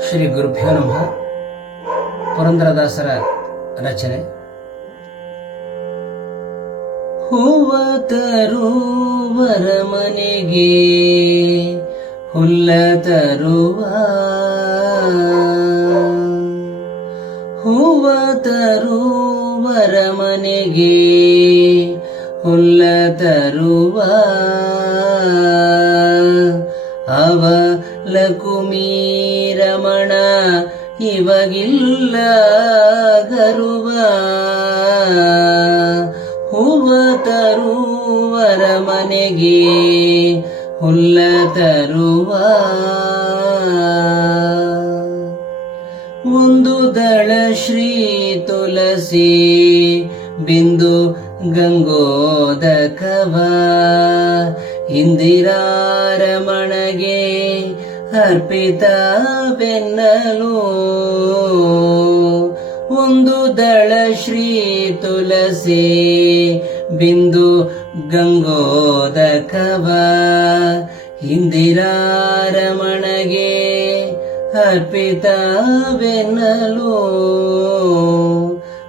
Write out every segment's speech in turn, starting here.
ಶ್ರೀ ಗುರುಭ್ಯೋ ನಮಃ. ಪುರಂದರದಾಸರ ರಚನೆ. ಹೂವ ತರುವರ ಮನೆಗೆ ಹುಲ್ಲ ತರುವ ಹೂವ ತರುವರ ಮನೆಗೆ ಹುಲ್ಲ ತರುವ ಅವ ಲಕುಮೀ ರಮಣ ಇವಗಿಲ್ಲ ಗರುವ ಹೂವ ತರುವರ ಮನೆಗೆ ಹುಲ್ಲ ತರುವ ಒಂದು ದಳ ಶ್ರೀ ತುಳಸಿ ಬಿಂದು ಗಂಗೋದಕವ ಇಂದಿರಾರಮಣಗೆ ಅರ್ಪಿತ ಬೆನ್ನಲು ಒಂದು ದಳ ಶ್ರೀ ತುಳಸಿ ಬಿಂದು ಗಂಗೋದಕವ. ಇಂದಿರಾರಮಣಗೆ ಅರ್ಪಿತ ಬೆನ್ನಲು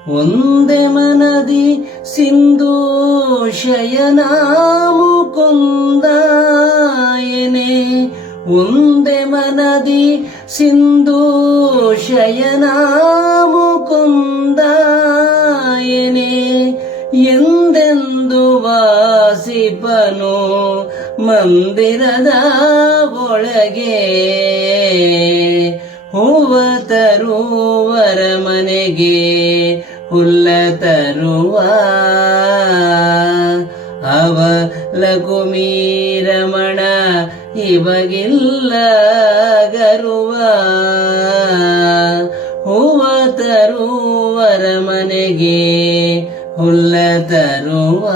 ಒಂದೇ ಮನದಿ ಸಿಂಧು ಶಯನಾಮು ಮುಕುಂದಾಯನೆ ಒಂದೇ ಮನದಿ ಸಿಂಧು ಶಯನಾಮು ಮುಕುಂದಾಯನೆ ಎಂದೆಂದು ವಾಸಿಪನು ಮಂದಿರದ ಒಳಗೆ. ಹೂವ ತರುವರ ಮನೆಗೆ ಹುಲ್ಲ ತರುವ ಅವ ಲಘುಮೀರಮಣ ರಮಣ ಇವಗಿಲ್ಲ ಗರುವ. ಹೂವ ತರುವರ ಮನೆಗೆ ಹುಲ್ಲ ತರುವ.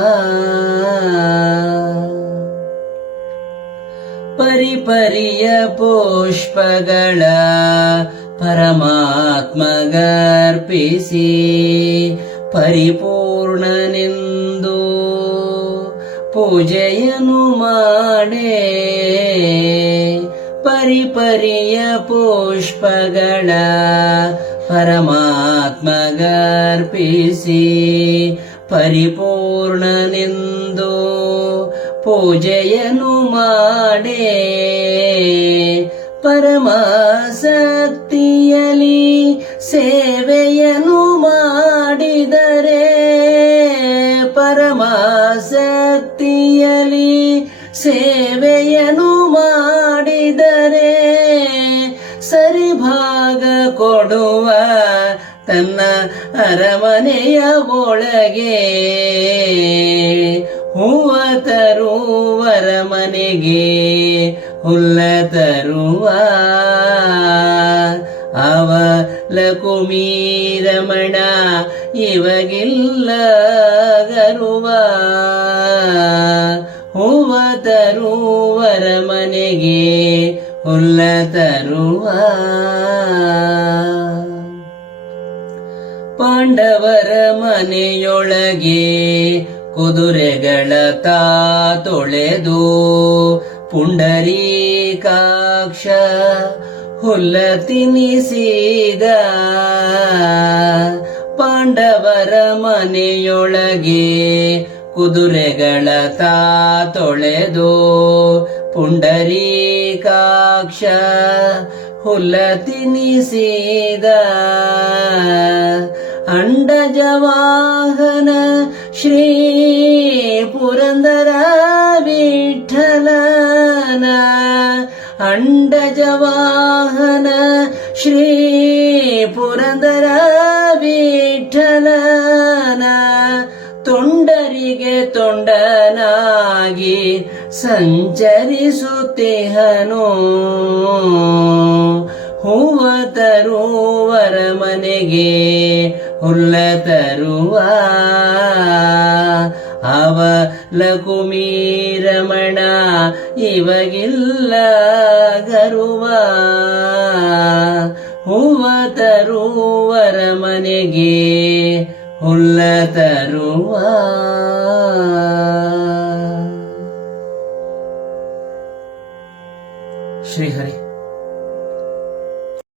ಪರಿಪರಿಯ ಪುಷ್ಪಗಳ ಪರಮಾತ್ಮಗರ್ಪಿಸಿ ಪರಿಪೂರ್ಣನೆಂದು ಪೂಜೆಯನ್ನು ಮಾಡೇ ಪರಿಪರಿಯ ಪುಷ್ಪಗಳ ಪರಮಾತ್ಮಗರ್ಪಿಸಿ ಪರಿಪೂರ್ಣನೆಂದು ಪೂಜೆಯನ್ನು ಮಾಡೇ ಪರಮಾಸಕ್ತಿಯಲಿ ಸೇವೆಯನ್ನು ಮಾಡಿದರೆ ಪರಮಾಸಕ್ತಿಯಲಿ ಸೇವೆಯನ್ನು ಮಾಡಿದರೆ ಸರಿಭಾಗ ಕೊಡುವ ತನ್ನ ಅರಮನೆಯ ಒಳಗೆ ಹೂವ ತರುವರ ಮನೆಗೆ ಹುಲ್ಲ ತರುವ ಅವ ಲಕುಮಿ ರಮಣ ಇವಗಿಲ್ಲ ಗರುವ ಹೂವ ತರುವರ ಮನೆಗೆ ಹುಲ್ಲ ತರುವ. ಪಾಂಡವರ ಮನೆಯೊಳಗೆ ಕುದುರೆಗಳ ತಾ ತೊಳೆದು, ಪುಂಡರೀಕಾಕ್ಷ ಹುಲ್ಲ ತಿನಿಸಿದ ಪಾಂಡವರ ಮನೆಯೊಳಗೆ ಕುದುರೆಗಳ ತಾ ತೊಳೆದು ಪುಂಡರೀಕಾಕ್ಷ ಹುಲ್ಲ ತಿನಿಸಿದ ಅಂಡಜವಾಹನ ಶ್ರೀ ಪುರಂದರ ವಿಠಲನ ಅಂಡಜವಾಹನ ಶ್ರೀ ಪುರಂದರ ವಿಠಲನ. ತೊಂಡರಿಗೆ ತೊಂಡನಾಗಿ ಸಂಚರಿಸುತ್ತೇಹನು. ಹೂವ ತರುವರ ಮನೆಗೆ ಹುಲ್ಲ ತರುವ. ಅವ ಲಕುಮೀರಮಣ ಇವಗಿಲ್ಲ. ಹೂವ ತರುವರ ಮನೆಗೆ ಹುಲ್ಲ ತರುವ